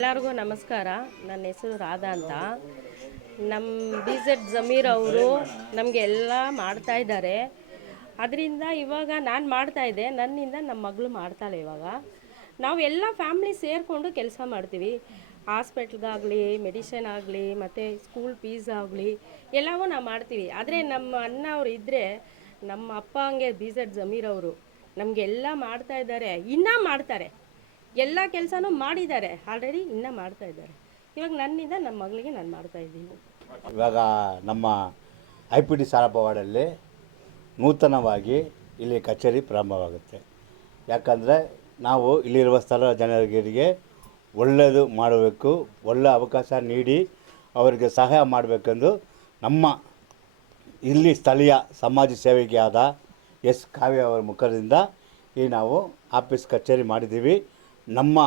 ಎಲ್ಲರಿಗೂ ನಮಸ್ಕಾರ. ನನ್ನ ಹೆಸರು ರಾಧಾ ಅಂತ. ನಮ್ಮ BZ ಜಮೀರ್ ಅವರು ನಮಗೆ ಎಲ್ಲ ಮಾಡ್ತಾ ಇದ್ದಾರೆ. ಅದರಿಂದ ಇವಾಗ ನಾನು ಮಾಡ್ತಾಯಿದ್ದೆ, ನನ್ನಿಂದ ನಮ್ಮ ಮಗಳು ಮಾಡ್ತಾಳೆ. ಇವಾಗ ನಾವು ಎಲ್ಲ ಫ್ಯಾಮ್ಲಿ ಸೇರಿಕೊಂಡು ಕೆಲಸ ಮಾಡ್ತೀವಿ. ಹಾಸ್ಪಿಟ್ಲ್ಗಾಗಲಿ, ಮೆಡಿಷನ್ ಆಗಲಿ, ಮತ್ತು ಸ್ಕೂಲ್ ಫೀಸ್ ಆಗಲಿ ಎಲ್ಲವೂ ನಾವು ಮಾಡ್ತೀವಿ. ಆದರೆ ನಮ್ಮ ಅಣ್ಣ ಅವರು ಇದ್ದರೆ, ನಮ್ಮ ಅಪ್ಪ ಹಂಗೆ BZ ಜಮೀರ್ ಅವರು ನಮಗೆಲ್ಲ ಮಾಡ್ತಾಯಿದ್ದಾರೆ, ಇನ್ನೂ ಮಾಡ್ತಾರೆ. ಎಲ್ಲ ಕೆಲಸನೂ ಮಾಡಿದ್ದಾರೆ ಆಲ್ರೆಡಿ, ಇನ್ನೂ ಮಾಡ್ತಾಯಿದ್ದಾರೆ. ಇವಾಗ ನನ್ನಿಂದ ನಮ್ಮ ಮಗಳಿಗೆ ನಾನು ಮಾಡ್ತಾಯಿದ್ದೀನಿ. ಇವಾಗ ನಮ್ಮ IPD ಸಾಲಪ್ಪ ವಾರ್ಡಲ್ಲಿ ನೂತನವಾಗಿ ಇಲ್ಲಿ ಕಚೇರಿ ಪ್ರಾರಂಭವಾಗುತ್ತೆ. ಯಾಕಂದರೆ ನಾವು ಇಲ್ಲಿರುವ ಸ್ಥಳ ಜನರಿಗೆ ಒಳ್ಳೆಯದು ಮಾಡಬೇಕು, ಒಳ್ಳೆಯ ಅವಕಾಶ ನೀಡಿ ಅವರಿಗೆ ಸಹಾಯ ಮಾಡಬೇಕೆಂದು ನಮ್ಮ ಇಲ್ಲಿ ಸ್ಥಳೀಯ ಸಮಾಜ ಸೇವಕಿಯಾದ ಕಾವ್ಯ ಅವರ ಮುಖದಿಂದ ಈ ನಾವು ಆಫೀಸ್ ಕಚೇರಿ ಮಾಡಿದ್ದೀವಿ. ನಮ್ಮ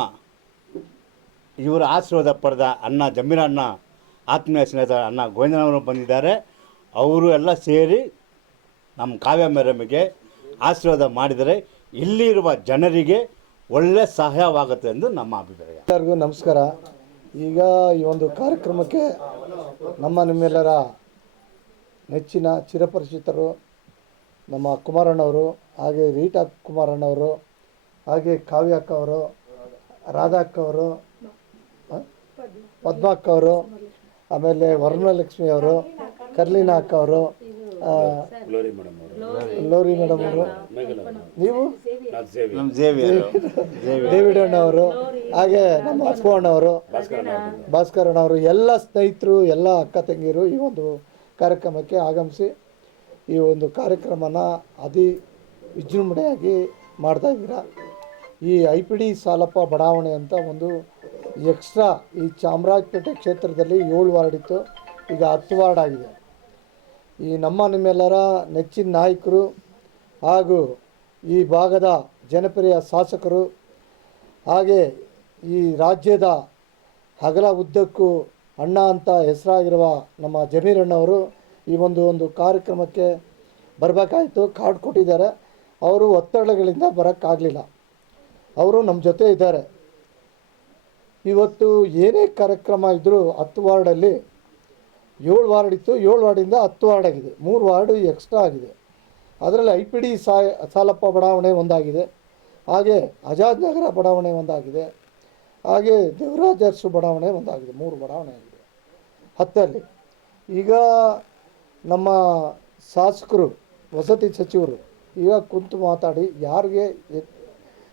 ಇವರ ಆಶೀರ್ವಾದ ಪಡೆದ ಅಣ್ಣ ಜಮೀರ್ ಅಣ್ಣ, ಆತ್ಮೀಯ ಸ್ನೇಹಿತ ಅಣ್ಣ ಗೋವಿಂದನವರು ಬಂದಿದ್ದಾರೆ. ಅವರು ಎಲ್ಲ ಸೇರಿ ನಮ್ಮ ಕಾವ್ಯ ಮೇಡಮ್ಗೆ ಆಶೀರ್ವಾದ ಮಾಡಿದರೆ ಇಲ್ಲಿರುವ ಜನರಿಗೆ ಒಳ್ಳೆ ಸಹಾಯವಾಗುತ್ತೆ ಎಂದು ನಮ್ಮ ಅಭಿಪ್ರಾಯ. ಎಲ್ಲರಿಗೂ ನಮಸ್ಕಾರ. ಈಗ ಈ ಒಂದು ಕಾರ್ಯಕ್ರಮಕ್ಕೆ ನಿಮ್ಮೆಲ್ಲರ ನೆಚ್ಚಿನ ಚಿರಪರಿಚಿತರು ನಮ್ಮ ಕುಮಾರಣ್ಣವರು, ಹಾಗೆ ರೀಟಾ ಕುಮಾರಣ್ಣವರು, ಹಾಗೆ ಕಾವ್ಯ ಅಕ್ಕವರು, ರಾಧಾ ಅಕ್ಕವರು, ಪದ್ಮ ಅಕ್ಕವರು, ಆಮೇಲೆ ವರುಣಲಕ್ಷ್ಮಿ ಅವರು, ಕರ್ಲಿನಾ ಅಕ್ಕವರು, ಲೋರಿ ಮೇಡಮ್ ಅವರು, ನೀವು ಡೇವಿಡ್ ಅಣ್ಣವರು, ಹಾಗೆ ನಮ್ಮ ಅಪ್ಪು ಅಣ್ಣವರು, ಭಾಸ್ಕರ್ ಅಣ್ಣವರು, ಎಲ್ಲ ಸ್ನೇಹಿತರು, ಎಲ್ಲ ಅಕ್ಕ ತಂಗಿಯರು ಈ ಒಂದು ಕಾರ್ಯಕ್ರಮಕ್ಕೆ ಆಗಮಿಸಿ ಈ ಒಂದು ಕಾರ್ಯಕ್ರಮನ ಅತಿ ವಿಜೃಂಭಣೆಯಾಗಿ ಮಾಡ್ತಾಯಿದ್ದೀರಾ. ಈ IPD ಸಾಲಪ್ಪ ಬಡಾವಣೆ ಅಂತ ಒಂದು ಎಕ್ಸ್ಟ್ರಾ ಈ ಚಾಮರಾಜಪೇಟೆ ಕ್ಷೇತ್ರದಲ್ಲಿ 7 ವಾರ್ಡ್ ಇತ್ತು, ಈಗ 10 ವಾರ್ಡ್ ಆಗಿದೆ. ಈ ನಿಮ್ಮೆಲ್ಲರ ನೆಚ್ಚಿನ ನಾಯಕರು ಹಾಗೂ ಈ ಭಾಗದ ಜನಪ್ರಿಯ ಶಾಸಕರು, ಹಾಗೆ ಈ ರಾಜ್ಯದ ಹಗಲ ಉದ್ದಕ್ಕೂ ಅಣ್ಣ ಅಂತ ಹೆಸರಾಗಿರುವ ನಮ್ಮ ಜಮೀರ್ ಅಣ್ಣವರು ಈ ಒಂದು ಕಾರ್ಯಕ್ರಮಕ್ಕೆ ಬರಬೇಕಾಯಿತು. ಕಾರ್ಡ್ ಕೊಟ್ಟಿದ್ದಾರೆ. ಅವರು ಒತ್ತಡಗಳಿಂದ ಬರೋಕ್ಕಾಗಲಿಲ್ಲ. ಅವರು ನಮ್ಮ ಜೊತೆ ಇದ್ದಾರೆ. ಇವತ್ತು ಏನೇ ಕಾರ್ಯಕ್ರಮ ಇದ್ದರೂ 10 ವಾರ್ಡಲ್ಲಿ 7 ವಾರ್ಡ್ ಇತ್ತು, 7 ವಾರ್ಡಿಂದ 10 ವಾರ್ಡ್ ಆಗಿದೆ, 3 ವಾರ್ಡು ಎಕ್ಸ್ಟ್ರಾ ಆಗಿದೆ. ಅದರಲ್ಲಿ IPD ಸಾಲಪ್ಪ ಬಡಾವಣೆ ಒಂದಾಗಿದೆ, ಹಾಗೆ ಆಜಾದ್ ನಗರ ಬಡಾವಣೆ ಒಂದಾಗಿದೆ, ಹಾಗೆ ದೇವರಾಜ ಅರಸು ಬಡಾವಣೆ ಒಂದಾಗಿದೆ. 3 ಬಡಾವಣೆ ಆಗಿದೆ 10ಅಲ್ಲಿ. ಈಗ ನಮ್ಮ ಶಾಸಕರು, ವಸತಿ ಸಚಿವರು ಈಗ ಕುಂತು ಮಾತಾಡಿ ಯಾರಿಗೆ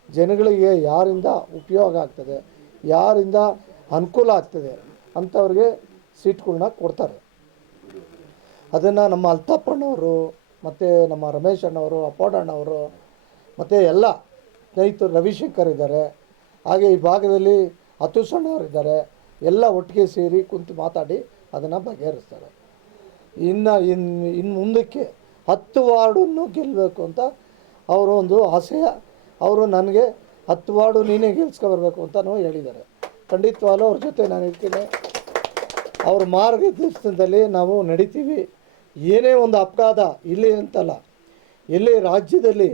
ಜನಗಳಿಗೆ ಯಾರಿಂದ ಉಪಯೋಗ ಆಗ್ತದೆ, ಯಾರಿಂದ ಅನುಕೂಲ ಆಗ್ತದೆ ಅಂಥವ್ರಿಗೆ ಸೀಟ್ಗಳನ್ನ ಕೊಡ್ತಾರೆ. ಅದನ್ನು ನಮ್ಮ ಅಲ್ತಾಪಣ್ಣವರು, ಮತ್ತು ನಮ್ಮ ರಮೇಶ್ ಅಣ್ಣವರು, ಅಪ್ಪೋಡ್ ಅಣ್ಣವರು, ಮತ್ತು ಎಲ್ಲ ಸ್ನೇಹಿತರು ರವಿಶಂಕರ್ ಇದ್ದಾರೆ, ಹಾಗೆ ಈ ಭಾಗದಲ್ಲಿ ಅತುಷ್ ಅಣ್ಣವರಿದ್ದಾರೆ. ಎಲ್ಲ ಒಟ್ಟಿಗೆ ಸೇರಿ ಕುಂತು ಮಾತಾಡಿ ಅದನ್ನು ಬಗೆಹರಿಸ್ತಾರೆ. ಇನ್ನು ಮುಂದಕ್ಕೆ 10 ವಾರ್ಡನ್ನು ಗೆಲ್ಲಬೇಕು ಅಂತ ಅವರು ಒಂದು ಆಸೆಯ, ಅವರು ನನಗೆ 10 ವಾರ್ಡು ನೀನೇ ಗೆಲ್ಸ್ಕೊಬರ್ಬೇಕು ಅಂತಲೂ ಹೇಳಿದ್ದಾರೆ. ಖಂಡಿತವಾಗ್ಲೂ ಅವ್ರ ಜೊತೆ ನಾನು ಇರ್ತೀನಿ. ಅವ್ರ ಮಾರ್ಗದರ್ಶನದಲ್ಲಿ ನಾವು ನಡಿತೀವಿ. ಏನೇ ಒಂದು ಅಪಘಾತ ಇಲ್ಲಿ ಅಂತಲ್ಲ, ಎಲ್ಲೇ ರಾಜ್ಯದಲ್ಲಿ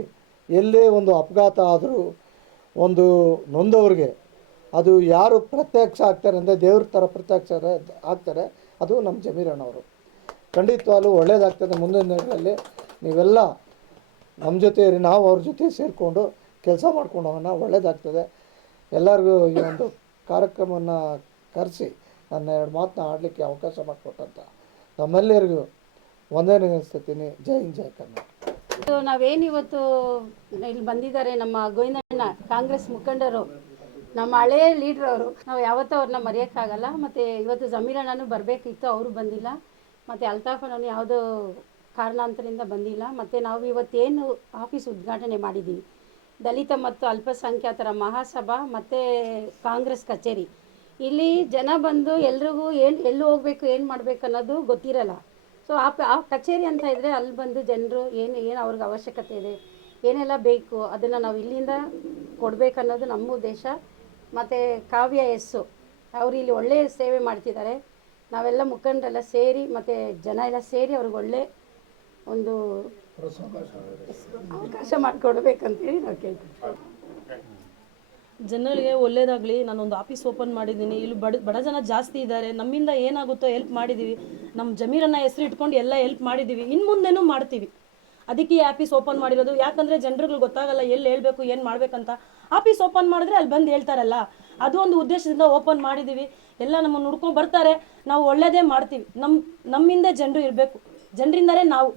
ಎಲ್ಲೇ ಒಂದು ಅಪಘಾತ ಆದರೂ ಒಂದು ನೊಂದವ್ರಿಗೆ ಅದು ಯಾರು ಪ್ರತ್ಯಕ್ಷ ಆಗ್ತಾರೆ ಅಂದರೆ ದೇವ್ರ ಥರ ಪ್ರತ್ಯಕ್ಷ ಆಗ್ತಾರೆ, ಅದು ನಮ್ಮ ಜಮೀರ್ ಅಣ್ಣವರು. ಖಂಡಿತವಾಗ್ಲೂ ಒಳ್ಳೆಯದಾಗ್ತದೆ. ಮುಂದಿನ ದಿನಗಳಲ್ಲಿ ನೀವೆಲ್ಲ ನಮ್ಮ ಜೊತೆ ಇರಿ, ನಾವು ಅವ್ರ ಜೊತೆ ಸೇರಿಕೊಂಡು ಕೆಲಸ ಮಾಡ್ಕೊಂಡು ಹೋಗೋಣ, ಒಳ್ಳೆಯದಾಗ್ತದೆ. ಎಲ್ಲರಿಗೂ ಈ ಒಂದು ಕಾರ್ಯಕ್ರಮವನ್ನು ಕರೆಸಿ ನನ್ನ 2 ಮಾತನ್ನ ಆಡಲಿಕ್ಕೆ ಅವಕಾಶ ಮಾಡಿಕೊಟ್ಟಂತ ನಮ್ಮೆಲ್ಲರಿಗೂ ವಂದನೆ ನೆನೆಸ್ತೀನಿ. ಜೈ ಹಿಂದ್, ಜೈ ಕನ್ನಡ. ನಾವೇನಿವತ್ತು ಇಲ್ಲಿ ಬಂದಿದ್ದಾರೆ ನಮ್ಮ ಗೋವಿಂದಣ್ಣ, ಕಾಂಗ್ರೆಸ್ ಮುಖಂಡರು, ನಮ್ಮ ಹಳೆಯ ಲೀಡ್ರ್ ಅವರು. ನಾವು ಯಾವತ್ತೂ ಅವ್ರನ್ನ ಮರೆಯೋಕ್ಕಾಗಲ್ಲ. ಮತ್ತು ಇವತ್ತು ಜಮೀರ್ ಅಣ್ಣನೂ ಬರಬೇಕಿತ್ತು, ಅವರು ಬಂದಿಲ್ಲ. ಮತ್ತು ಅಲ್ತಾಫನೂ ಯಾವುದೋ ಕಾರಣಾಂತರದಿಂದ ಬಂದಿಲ್ಲ. ಮತ್ತು ನಾವು ಇವತ್ತೇನು ಆಫೀಸ್ ಉದ್ಘಾಟನೆ ಮಾಡಿದ್ದೀವಿ, ದಲಿತ ಮತ್ತು ಅಲ್ಪಸಂಖ್ಯಾತರ ಮಹಾಸಭಾ ಮತ್ತು ಕಾಂಗ್ರೆಸ್ ಕಚೇರಿ, ಇಲ್ಲಿ ಜನ ಬಂದು ಎಲ್ರಿಗೂ ಎಲ್ಲಿ ಹೋಗಬೇಕು, ಏನು ಮಾಡಬೇಕು ಅನ್ನೋದು ಗೊತ್ತಿರಲ್ಲ. ಸೊ ಆ ಕಚೇರಿ ಅಂತ ಇದ್ದರೆ ಅಲ್ಲಿ ಬಂದು ಜನರು ಏನು ಅವ್ರಿಗೆ ಅವಶ್ಯಕತೆ ಇದೆ, ಏನೆಲ್ಲ ಬೇಕು ಅದನ್ನು ನಾವು ಇಲ್ಲಿಂದ ಕೊಡಬೇಕನ್ನೋದು ನಮ್ಮ ಉದ್ದೇಶ. ಮತ್ತು ಕಾವ್ಯ ಅವರು ಇಲ್ಲಿ ಒಳ್ಳೆಯ ಸೇವೆ ಮಾಡ್ತಿದ್ದಾರೆ. ನಾವೆಲ್ಲ ಮುಖಂಡರೆಲ್ಲ ಸೇರಿ ಮತ್ತು ಜನ ಎಲ್ಲ ಸೇರಿ ಅವ್ರಿಗೆ ಒಳ್ಳೆ ಒಂದು ಅವಕಾಶ ಮಾಡಿಕೊಡ್ಬೇಕಂತೇಳಿ ನಾವು ಕೇಳ್ತೀವಿ. ಜನರಿಗೆ ಒಳ್ಳೇದಾಗಲಿ, ನಾನೊಂದು ಆಫೀಸ್ ಓಪನ್ ಮಾಡಿದ್ದೀನಿ. ಇಲ್ಲಿ ಬಡ ಜನ ಜಾಸ್ತಿ ಇದ್ದಾರೆ. ನಮ್ಮಿಂದ ಏನಾಗುತ್ತೋ ಹೆಲ್ಪ್ ಮಾಡಿದ್ದೀವಿ. ನಮ್ಮ ಜಮೀರನ್ನ ಹೆಸರು ಇಟ್ಕೊಂಡು ಎಲ್ಲ ಹೆಲ್ಪ್ ಮಾಡಿದ್ದೀವಿ, ಇನ್ನು ಮುಂದೆನೂ ಮಾಡ್ತೀವಿ. ಅದಕ್ಕೆ ಈ ಆಫೀಸ್ ಓಪನ್ ಮಾಡಿರೋದು. ಯಾಕಂದರೆ ಜನರುಗಳು ಗೊತ್ತಾಗಲ್ಲ ಎಲ್ಲಿ ಹೇಳ್ಬೇಕು, ಏನು ಮಾಡಬೇಕಂತ. ಆಫೀಸ್ ಓಪನ್ ಮಾಡಿದ್ರೆ ಅಲ್ಲಿ ಬಂದು ಹೇಳ್ತಾರಲ್ಲ, ಅದು ಒಂದು ಉದ್ದೇಶದಿಂದ ಓಪನ್ ಮಾಡಿದ್ದೀವಿ. ಎಲ್ಲ ನಮ್ಮನ್ನು ಹುಡ್ಕೊಂಡು ಬರ್ತಾರೆ, ನಾವು ಒಳ್ಳೇದೇ ಮಾಡ್ತೀವಿ. ನಮ್ಮಿಂದ ಜನರು ಇರಬೇಕು, ಜನರಿಂದಲೇ ನಾವು.